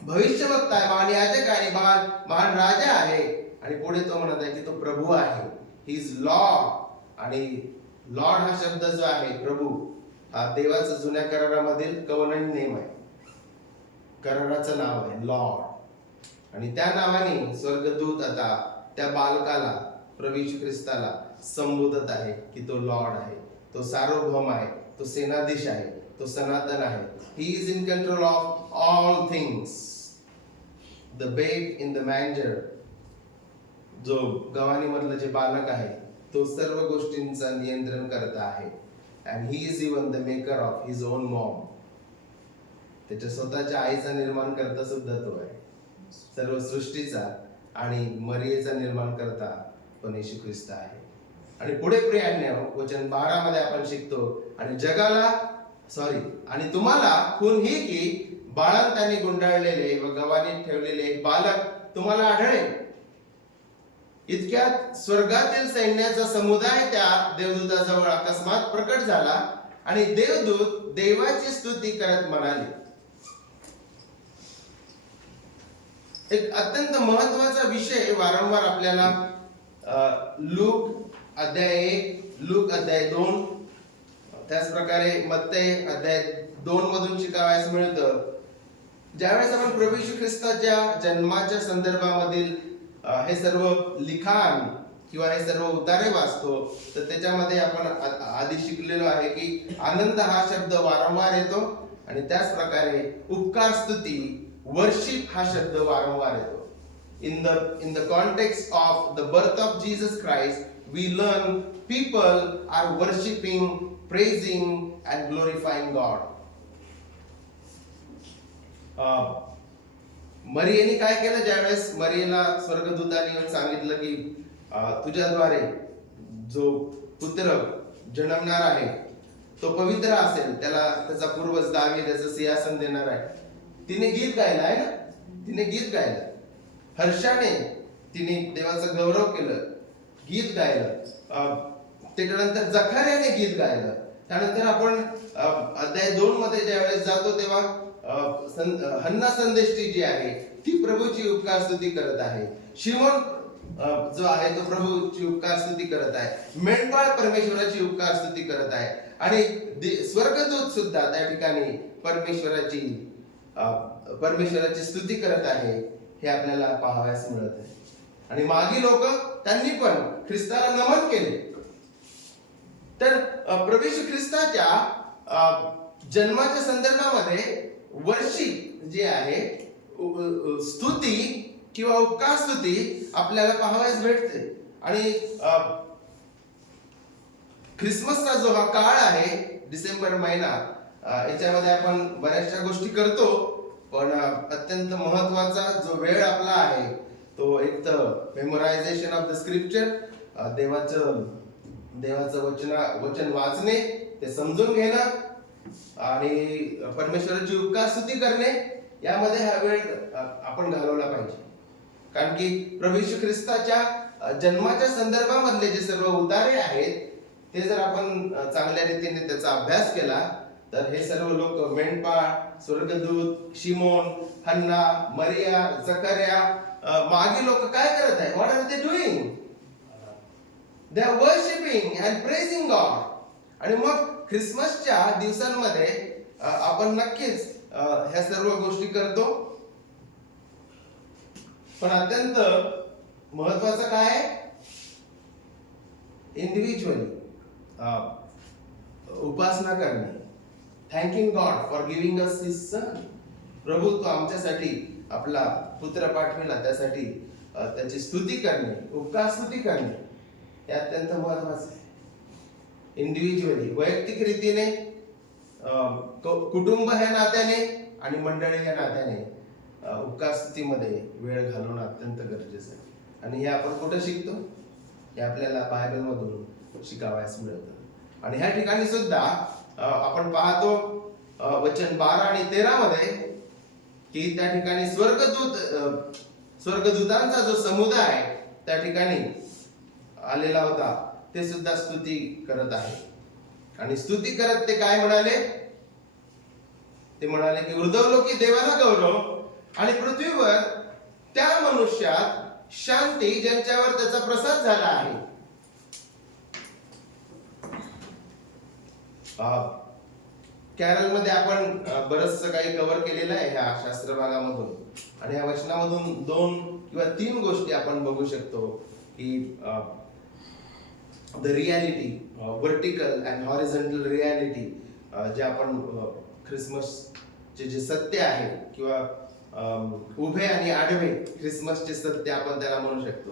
भविष्यवक्ता आहे, महान याजक आहे, महान राजा आहे. आणि पुढे तो म्हणत आहे की तो प्रभू आहे. He is Lord. आणि लॉर्ड हा शब्द जो आहे, प्रभू, हा देवाचा जुन्या करारामधील कव्हनंट नेम आहे, कराराचं नाव आहे लॉर्ड. आणि त्या नावाने स्वर्गदूत आता त्या बालकाला, प्रभू येशू ख्रिस्ताला संबोधत आहे की तो लॉर्ड आहे, तो सार्वभौम आहे, तो सेनाधीश आहे, तो सनातन आहे. He is in control of all things. The बेब इन द मॅंजर, जो गवाणी मधलं जे बालक आहे, तो सर्व गोष्टींचा नियंत्रण करता आहे. And he is even the maker of his on Maugham. त्याच्या स्वतःच्या आईचा निर्माण करता सुद्धा तो आहे, सर्व सृष्टीचा आणि मरियेचा निर्माण करता पण येशू ख्रिस्त आहे. आणि पुढे प्रियांनो वचन 12 मध्ये आपण शिकतो, आणि जगाला आणि तुम्हाला खून ही की बाळंतांनी गुंडाळलेले व गवानीत ठेवलेले एक बालक तुम्हाला आढळेल. इतक्यात स्वर्गातील सैन्याचा समुदाय त्या देवदूताजवळ अकस्मात प्रकट झाला आणि देवदूत देवाची स्तुती करत म्हणाले. एक अत्यंत महत्वाचा विषय वारंवार आपल्याला लूक अध्याय 1, लूक अध्याय 2, त्याच प्रकारे मत्तई अध्याय 2 मधून शिकावयास मिळतं. ज्यावेळेस आपण प्रभू येशू ख्रिस्ताच्या जन्माच्या संदर्भामधील हे सर्व लिखाण किंवा हे सर्व उतारे वाचतो, तर त्याच्यामध्ये आपण आधी शिकलेलो आहे की आनंद हा शब्द वारंवार येतो, आणि त्याच प्रकारे उपकार, स्तुती, वर्शिप हा शब्द वारंवार येतो. In the context of the birth of Jesus Christ, we learn people are worshiping, praising and glorifying God. मरियेने काय केलं, ज्यावेळेस मरियेला स्वर्गदूताने येऊन सांगितलं की तुझ्याद्वारे जो पुत्र जन्मणार आहे तो पवित्र असेल, त्याला त्याचा पूर्वज दावीद त्याचं सिंहासन देणार आहे. तिने गीत गायलं आहे ना, तिने गीत गायलं, हर्षाने तिने देवाचं गौरव केलं, गीत गायलं. त्याच्यानंतर जखार्याने गीत गायलं. त्यानंतर आपण अध्याय 2 मध्ये ज्यावेळेस जातो तेव्हा हन्ना संदेष्टी जी आहे ती प्रभूची उपकार स्तुती करत आहे. शिमोन जो आहे तो प्रभूची उपकार स्तुती करत आहे. मेंढपाळ परमेश्वराची उपकार स्तुती करत आहे. आणि स्वर्गदूत सुद्धा त्या ठिकाणी परमेश्वराची स्तुती करत आहे. हे आपल्याला पाहावयास मिळत आहे. आणि मागी लोक त्यांनी पण ख्रिस्ताला नमन केले. तर प्रभू येशू ख्रिस्ताच्या जन्माच्या संदर्भामध्ये वर्शिप जे आहे, स्तुती किंवा उपकार स्तुती आपल्याला पाहावयास भेटते. आणि ख्रिसमसचा जो हा काळ आहे, डिसेंबर महिना, याच्यामध्ये आपण बऱ्याचशा गोष्टी करतो, पण अत्यंत महत्वाचा जो वेळ आपला आहे तो एक तर मेमोरायझेशन ऑफ द स्क्रिप्चर, देवाचं वचन वाचणे, ते समजून घेणं आणि परमेश्वराची उपकार स्तुती करणे, यामध्ये हा वेळ आपण घालवला पाहिजे. कारण की प्रभू येशू ख्रिस्ताच्या जन्माच्या संदर्भामधले जे सर्व उतारे आहेत ते जर आपण चांगल्या रीतीने त्याचा अभ्यास केला तर हे सर्व लोक मेंढपाळ, स्वर्गदूत, शिमोन, हन्ना, मरिया, जकर्या, मागे लोक काय करत आहे? What are they doing? They are worshipping and praising God. आणि मग ख्रिसमसच्या दिवसांमध्ये आपण नक्कीच ह्या सर्व गोष्टी करतो. पण अत्यंत महत्वाचं काय आहे? इंडिव्हिज्युअली उपासना करणे, thanking God for giving us his son. प्रभू तो आमच्यासाठी आपला पुत्र पाठविला, त्यासाठी त्याची स्तुती करणे, उपकार स्तुती करणे हे अत्यंत महत्वाचं आहे. इंडिव्हिज्युअली वैयक्तिक रीतीने, कुटुंब ह्या नात्याने आणि मंडळी ह्या नात्याने उपकार स्तुतीमध्ये वेळ घालवणं अत्यंत गरजेचं आहे. आणि हे आपण कुठं शिकतो? हे आपल्याला बायबलमधून शिकावयास मिळतं. आणि ह्या ठिकाणी सुद्धा आपण पाहतो वचन 12 आणि 13 मध्ये की त्या ठिकाणी स्वर्गदूतांचा जो समुदाय त्या ठिकाणी आलेला होता ते सुद्धा स्तुती करत आहे. आणि स्तुती करत ते काय म्हणाले? ते म्हणाले की उर्ध्वलो की देवाला गौरव आणि पृथ्वीवर त्या मनुष्यात शांती ज्यांच्यावर त्याचा प्रसाद झाला आहे. कॅरल मध्ये आपण बरंच काही कव्हर केलेलं आहे ह्या शास्त्र भागामधून. आणि या वचनामधून 2 किंवा 3 गोष्टी आपण बघू शकतो की the reality, vertical and horizontal reality, जे आपण ख्रिसमसचे जे सत्य आहे किंवा उभे आणि आडवे ख्रिसमसचे सत्य आपण त्याला म्हणू शकतो.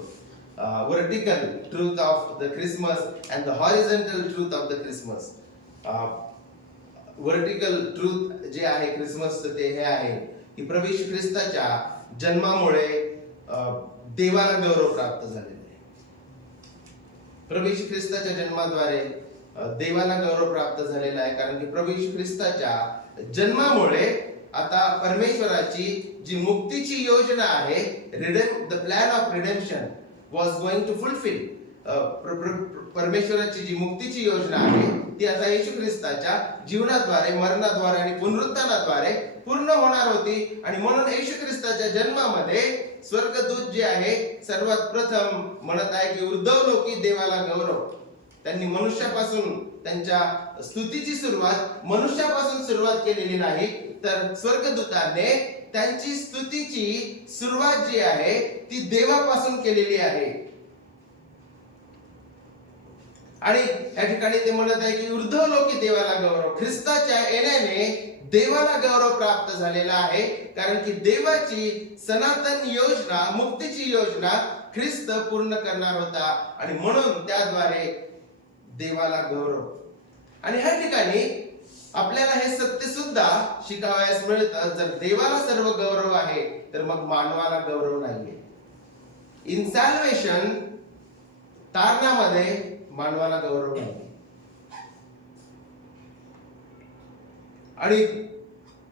Vertical truth of the Christmas and the horizontal truth of the Christmas. Vertical truth जे आहे ख्रिसमसचं ते हे आहे की प्रभू येशू ख्रिस्ताच्या जन्मामुळे देवाला गौरव प्राप्त झालेला आहे. प्रभू येशू ख्रिस्ताच्या जन्माद्वारे देवाला गौरव प्राप्त झालेला आहे. कारण की प्रभू येशू ख्रिस्ताच्या जन्मामुळे आता परमेश्वराची जी मुक्तीची योजना आहे, the plan of redemption was going to fulfil. परमेश्वराची जी मुक्तीची योजना आहे ती आता येशू ख्रिस्ताच्या जीवनाद्वारे, मरणाद्वारे आणि पुनरुत्थानाद्वारे पूर्ण होणार होती. आणि म्हणून येशू ख्रिस्ताच्या जन्मामध्ये स्वर्गदूत जे आहे सर्वात प्रथम म्हणत आहे की उर्ध्वलो की देवाला गौरव. त्यांनी मनुष्यापासून त्यांच्या स्तुतीची सुरुवात मनुष्यापासून सुरुवात केलेली नाही, तर स्वर्गदूताने त्यांची स्तुतीची सुरुवात जी आहे ती देवापासून केलेली आहे. आणि या ठिकाणी ते म्हणत आहे की उर्ध्वलो की देवाला गौरव. ख्रिस्ताच्या येण्याने देवाला गौरव प्राप्त झालेला आहे. कारण की देवाची सनातन योजना, मुक्तीची योजना ख्रिस्त पूर्ण करणार होता आणि म्हणून त्याद्वारे देवाला गौरव. आणि ह्या ठिकाणी आपल्याला हे सत्य सुद्धा शिकावयास मिळतं, जर देवाला सर्व गौरव आहे तर मग मानवाला गौरव नाहीये. इन सॅल्वेशन, तारणामध्ये मानवाला गौरव नाही. आणि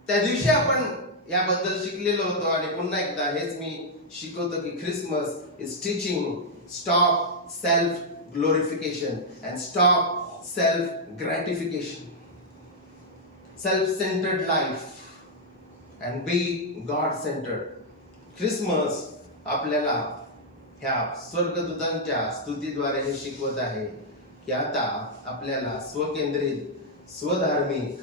त्या दिवशी आपण याबद्दल शिकलेलो होतो आणि पुन्हा एकदा हेच मी शिकवतो की Christmas is teaching stop self glorification and stop self gratification, self-centered life and be God-centered. Christmas आपल्याला ह्या स्वर्गदूतांच्या स्तुतीद्वारे हे शिकवत आहे की आता आपल्याला स्वकेंद्रित, स्वधार्मिक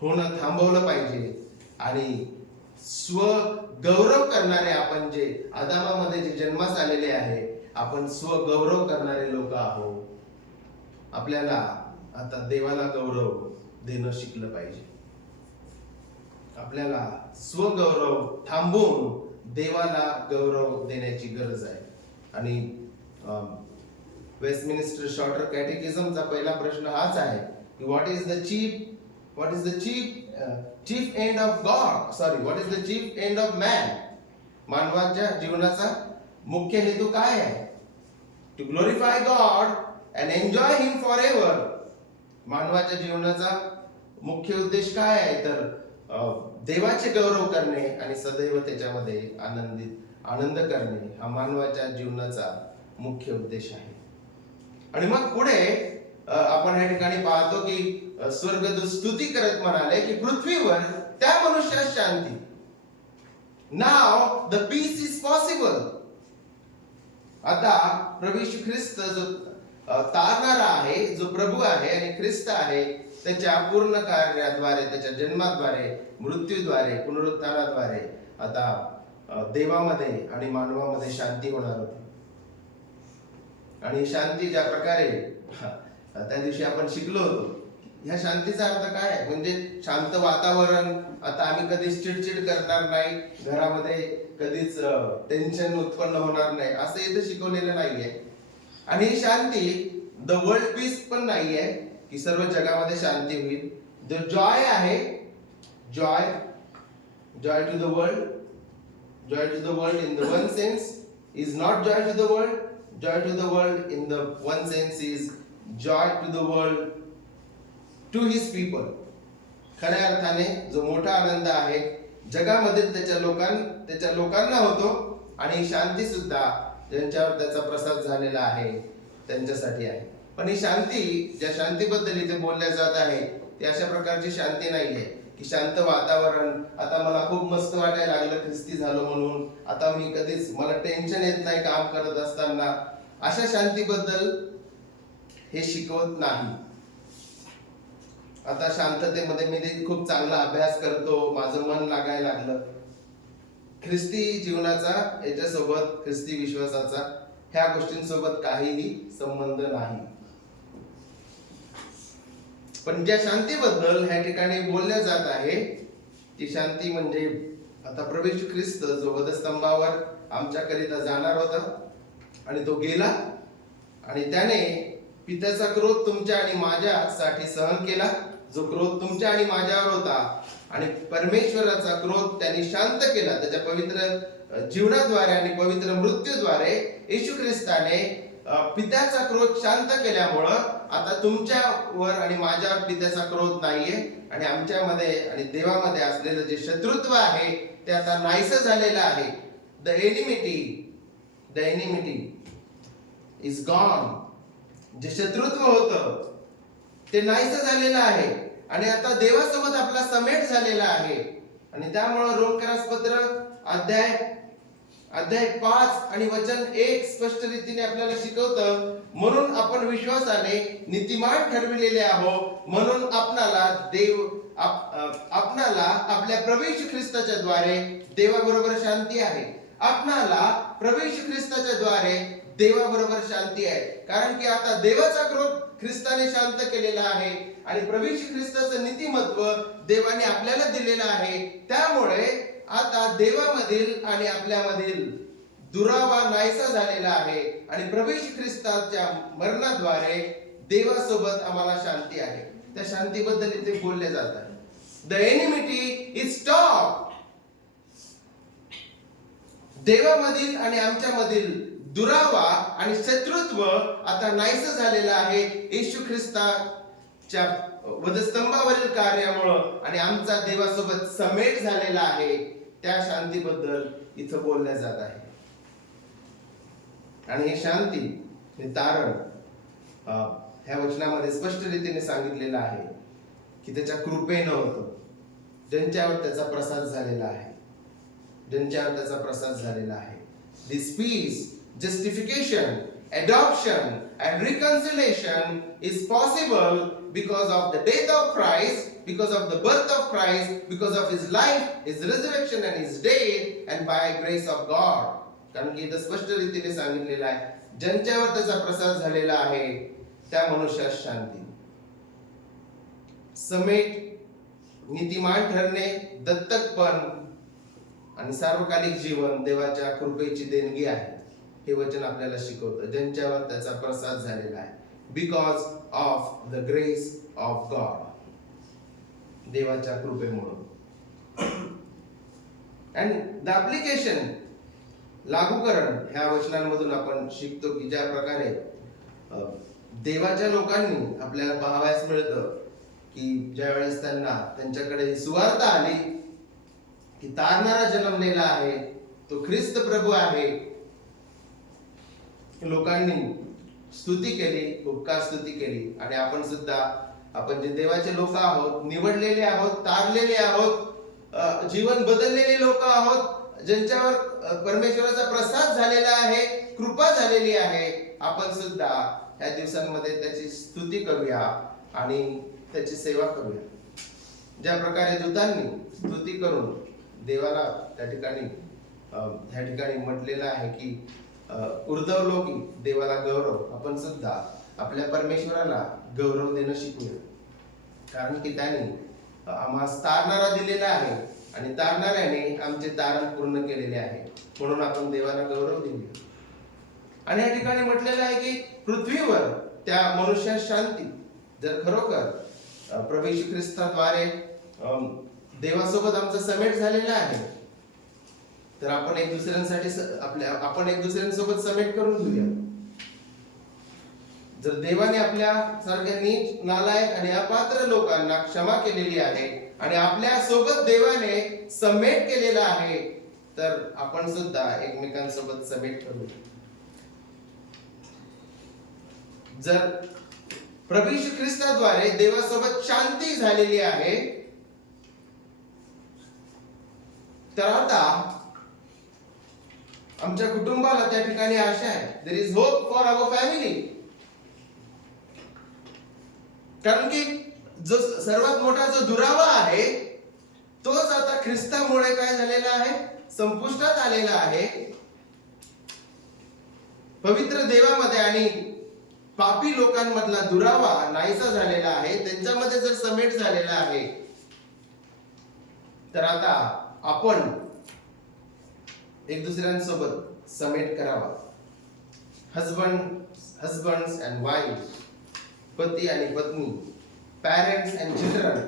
होणं थांबवलं पाहिजे आणि स्वगौरव करणारे, आपण जे आदामामध्ये जे जन्मास आलेले आहे, आपण स्वगौरव करणारे लोक आहोत. आपल्याला आता देवाला गौरव देणं शिकलं पाहिजे. आपल्याला स्वगौरव थांबवून देवाला गौरव देण्याची गरज आहे. आणि वेस्टमिनिस्टर शॉर्टर कॅटेकिझमचा पहिला प्रश्न हाच आहे की what is the chief end of God, what is the chief end of man. मानवाच्या जीवनाचा मुख्य हेतू काय आहे? To glorify God and enjoy him for ever. मानवाच्या जीवनाचा मुख्य उद्देश काय आहे तर देवाचे गौरव करणे आणि सदैव त्याच्यामध्ये आनंद करणे हा मानवाच्या जीवनाचा मुख्य उद्देश आहे. आणि मग पुढे आपण या ठिकाणी पाहतो की स्वर्गदूत स्तुती करत म्हणाले की पृथ्वीवर त्या मनुष्यास शांती. Now the peace is possible. आता प्रभू येशू ख्रिस्त जो तारणारा आहे, जो प्रभू आहे आणि ख्रिस्त आहे, त्याच्या पूर्ण कार्याद्वारे, त्याच्या जन्माद्वारे, मृत्यूद्वारे, पुनरुत्थानाद्वारे आता देवामध्ये आणि मानवामध्ये शांती होणार होती. आणि शांती ज्या प्रकारे त्या दिवशी आपण शिकलो होतो, ह्या शांतीचा अर्थ काय आहे म्हणजे शांत वातावरण. आता आम्ही कधीच चिडचिड करणार नाही, घरामध्ये कधीच टेन्शन उत्पन्न होणार नाही, असं इथं शिकवलेलं नाहीये. आणि ही शांती द वर्ल्ड पीस पण नाहीये की सर्व जगामध्ये शांती होईल. द जॉय आहे, joy to the world, joy to the world in the one sense is not joy to the world. Joy to the world in the one sense is joy to the world to his people. खऱ्या अर्थाने जो मोठा आनंद आहे जगामध्ये त्याच्या लोकांना होतो. आणि शांती सुद्धा ज्यांच्यावर त्याचा प्रसाद झालेला आहे त्यांच्यासाठी आहे. पण ही शांती, ज्या शांतीबद्दल इथे बोलल्या जात आहे, ती अशा प्रकारची शांती नाहीये की शांत वातावरण, आता मला खूप मस्त वाटायला लागलं ख्रिस्ती झालो म्हणून, आता मी कधीच मला टेन्शन येत नाही काम करत असताना. अशा शांतीबद्दल हे शिकवत नाही. आता शांततेमध्ये मी खूप चांगला अभ्यास करतो, माझं मन लागायला लागलं. ख्रिस्ती जीवनाचा याच्यासोबत, ख्रिस्ती विश्वासाचा ह्या गोष्टींसोबत काहीही संबंध नाही. पण ज्या शांतीबद्दल ह्या ठिकाणी बोलल्या जात आहे ती शांती म्हणजे आता प्रभू येशू ख्रिस्त जो वधस्तंभावर आमच्याकरिता जाणार होता आणि तो गेला आणि त्याने पित्याचा क्रोध तुमच्या आणि माझ्यासाठी सहन केला. जो क्रोध तुमच्या आणि माझ्यावर होता आणि परमेश्वराचा क्रोध त्यांनी शांत केला. त्याच्या पवित्र जीवनाद्वारे आणि पवित्र मृत्यूद्वारे येशू ख्रिस्ताने पित्याचा क्रोध शांत केल्यामुळं आता तुमच्यावर आणि माझ्यावर पित्याचा क्रोध नाहीये. आणि आमच्यामध्ये आणि देवामध्ये असलेलं जे शत्रुत्व आहे ते आता नाहीसं झालेलं आहे. The enmity is gone. जे शत्रुत्व होतं ते नाहीसं झालेलं आहे आणि आता देवासोबत आपला समेट झालेला आहे. आणि त्यामुळे रोमकरास पत्र अध्याय 5 आणि वचन 1 स्पष्ट रीतीने आपल्याला शिकवतं, म्हणून आपण विश्वासाने नीतिमान ठरविलेले आहोत, म्हणून आपणाला आपल्या प्रभू येशू ख्रिस्ताच्या द्वारे देवाबरोबर शांती आहे. आपणाला प्रभू येशू ख्रिस्ताच्या द्वारे देवाबरोबर शांती आहे. कारण की आता देवाचा क्रोध ख्रिस्ताने शांत केलेला आहे आणि प्रभू येशू ख्रिस्ताचं नीतिमत्व देवाने आपल्याला दिलेलं आहे. त्यामुळे आता देवामधील आणि आपल्यामधील दुरावा नाहीसा झालेला आहे आणि प्रभू येशू ख्रिस्ताच्या मरणाद्वारे देवासोबत आम्हाला शांती आहे. त्या शांतीबद्दल इथे बोलले जात आहे. The enmity is stop. देवामधील आणि आमच्यामधील दुरावा आणि शत्रुत्व आता नाहीसं झालेलं आहे येशू ख्रिस्ताच्या वधस्तंभावरील कार्यामुळं आणि आमचा देवासोबत समेट झालेला आहे. त्या शांतीबद्दल इथं बोलल्या जात आहे. आणि ही शांती, हे तारण ह्या वचनामध्ये स्पष्ट रीतीने सांगितलेलं आहे की त्याच्या कृपेनं होतं, ज्यांच्यावर त्याचा प्रसाद झालेला आहे, ज्यांच्यावर त्याचा प्रसाद झालेला आहे. This peace, justification, adoption and reconciliation is possible because of the death of Christ, because of the birth of Christ, because of his life, his resurrection and his death, and by grace of God. कारण की इथं स्पष्ट रीतीने सांगितलेलं आहे, ज्यांच्यावर त्याचा प्रसाद झालेला आहे त्या मनुष्यास शांती, समेट, नीतिमान ठरणे, दत्तकपण आणि सार्वकालिक जीवन देवाच्या कृपेची देणगी आहे. हे वचन आपल्याला शिकवतं, ज्यांच्यावर त्याचा प्रसाद झालेला आहे. Because of the grace of God, देवाच्या कृपेमुळे. अँड द ऍप्लिकेशन, लागूकरण, ह्या वचनांमधून आपण शिकतो की ज्या प्रकारे देवाच्या लोकांनी आपल्याला पाहावयास मिळतं की ज्यावेळेस त्यांच्याकडे ही सुवार्ता आली की तारणारा जन्मलेला आहे, तो ख्रिस्त प्रभू आहे, लोकांनी स्तुती केली, उपकार स्तुती केली. आणि आपण सुद्धा, आपण जे देवाचे लोक आहोत, निवडलेले आहोत, तारलेले आहोत, जीवन बदललेले लोक आहोत, ज्यांच्यावर परमेश्वराचा प्रसाद झालेला आहे, कृपा झालेली आहे, आपण सुद्धा ह्या दिवसांमध्ये त्याची स्तुती करूया आणि त्याची सेवा करूया. ज्या प्रकारे दूतांनी स्तुती करून देवाला त्या ठिकाणी म्हटलेलं आहे की उर्दवलो की देवाला गौरव, आपण सुद्धा आपल्या परमेश्वराला गौरव देणं शिकूया. कारण की त्याने आम्हाला तारणारा दिलेला आहे आणि तारणाऱ्याने आमचे तारण पूर्ण केलेले आहे, म्हणून आपण देवाला गौरव देऊया. आणि या ठिकाणी म्हटलेलं आहे की पृथ्वीवर त्या मनुष्यात शांती. जर खरोखर प्रभू येशू ख्रिस्ताद्वारे देवासोबत आमचा समेट झालेला आहे, तर आपण एक दुसऱ्यांसोबत समेट करून घेऊया. जर देवाने आपल्या सारख्या नीच, नालायक आणि अपात्र लोकांना क्षमा केलेली आहे आणि आपल्या सोबत देवाने समेट केलेला आहे, तर आपण सुद्धा एकमेकांसोबत समेट करू. जर प्रभू येशू ख्रिस्ताद्वारे देवासोबत शांती झालेली आहे, तर आता आमच्या कुटुंबाला त्या ठिकाणी आशा आहे. There is hope for our family. कारण की जो सर्वात मोठा जो दुरावा आहे, तोच आता ख्रिस्तामुळे काय झालेला आहे, संपुष्टात आलेला आहे. पवित्र देवामध्ये आणि पापी लोकांमधला दुरावा नाहीसा झालेला आहे, त्यांच्यामध्ये जर समेट झालेला आहे, तर आता आपण एक दुसऱ्यांसोबत समेट करावा. हजबंड्स अँड वाईफ, पती आणि पत्नी, पॅरेंट्स अँड चिल्ड्रन,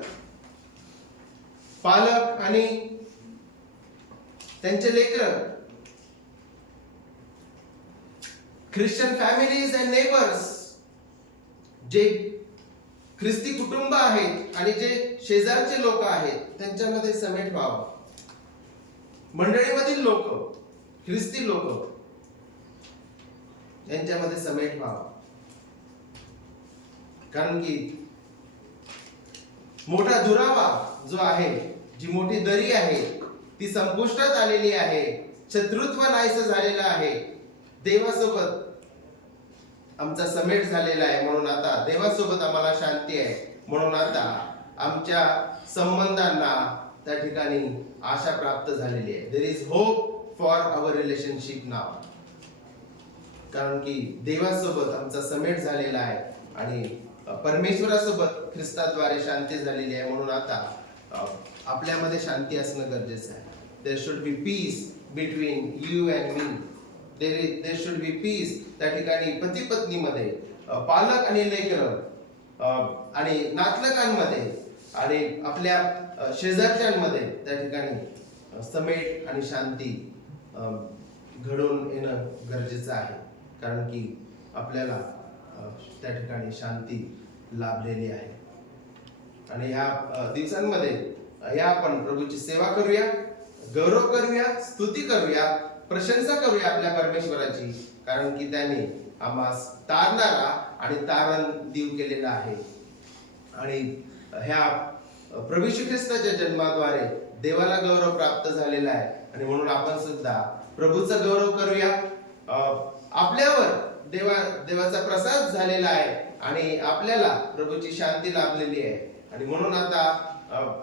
पालक आणि त्यांचे लेकर, ख्रिश्चन फॅमिलीज अँड नेबर्स, जे ख्रिस्ती कुटुंब आहेत आणि जे शेजारचे लोक आहेत, त्यांच्यामध्ये समेट व्हावा. मंडळीमधील लोक, ख्रिस्ती लोक, यांच्यामध्ये समेट व्हावा. कारण की मोठा दुरावा जो आहे, जी मोठी दरी आहे, ती संपुष्टात आलेली आहे. शत्रुत्व नाहीसं झालेलं आहे. देवासोबत आमचा समेट झालेला आहे, म्हणून आता देवासोबत आम्हाला शांती आहे. म्हणून आता आमच्या संबंधांना त्या ठिकाणी आशा प्राप्त झालेली आहे. There is hope for our relationship now. कारण की देवासोबत आमचा समेट झालेला आहे आणि परमेश्वरासोबत ख्रिस्ताद्वारे शांती झालेली आहे. म्हणून आता आपल्यामध्ये शांती असणं गरजेचं आहे. There should be peace between you and me. There should be peace त्या ठिकाणी पती पत्नीमध्ये, पालक आणि लेकर आणि नातलगांमध्ये आणि आपल्या शेजारच्यांमध्ये त्या ठिकाणी समेट आणि शांती घडून येणं गरजेचं आहे. कारण की आपल्याला त्या ठिकाणी शांती लाभलेली आहे. आणि ह्या दिवसांमध्ये या आपण प्रभूची सेवा करूया, गौरव करूया, स्तुती करूया, प्रशंसा करूया आपल्या परमेश्वराची. कारण की त्याने आम्हास तारणारा आणि तारण देव केलेला आहे. आणि ह्या प्रभू येशू ख्रिस्ताच्या जन्माद्वारे देवाला गौरव प्राप्त झालेला आहे. आणि म्हणून आपण सुद्धा प्रभूचा गौरव करूया. आपल्यावर देवाचा प्रसाद झालेला आहे आणि आपल्याला प्रभूची शांती लाभलेली आहे. आणि म्हणून आता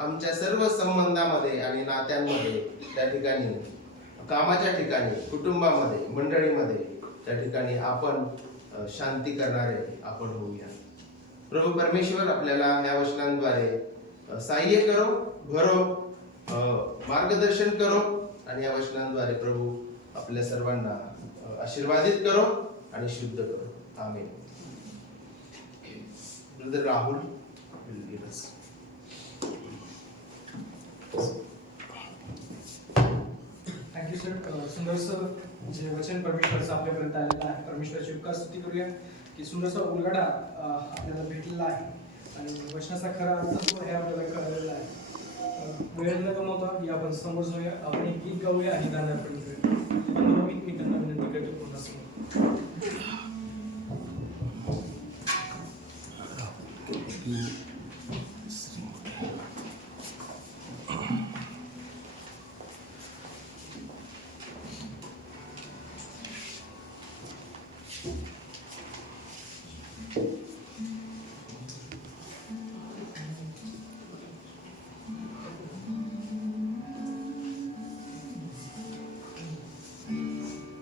आमच्या सर्व संबंधामध्ये आणि नात्यांमध्ये, त्या ठिकाणी कामाच्या ठिकाणी, कुटुंबामध्ये, मंडळीमध्ये, त्या ठिकाणी आपण शांती करणारे आपण होऊया. प्रभू परमेश्वर आपल्याला या वचनांद्वारे सहाय्य करो, भरो, मार्गदर्शन करो. आणि या वचनांद्वारे प्रभू आपल्या सर्वांना आशीर्वादित करो आणि शुद्ध करो. आमेन. Brother Rahul will lead us. Thank you sir. सुंदरसं जे वचन परमेश्वराचं आपल्यापर्यंत आलेलं आहे, परमेश्वराची उपकार स्तुती करूया की सुंदरसा उलगडा आपल्याला भेटलेला आहे. आणि वचनाचा खरा अर्थ जो हे आपल्याला कळलेला आहे. वेळ न गमावता की आपण समोर जाऊया, आपण एक गीत गाऊया आणि गाण्यापर्यंत वेळ. मी त्यांना विनंती करतो पुन्हा समोर.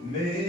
मेरे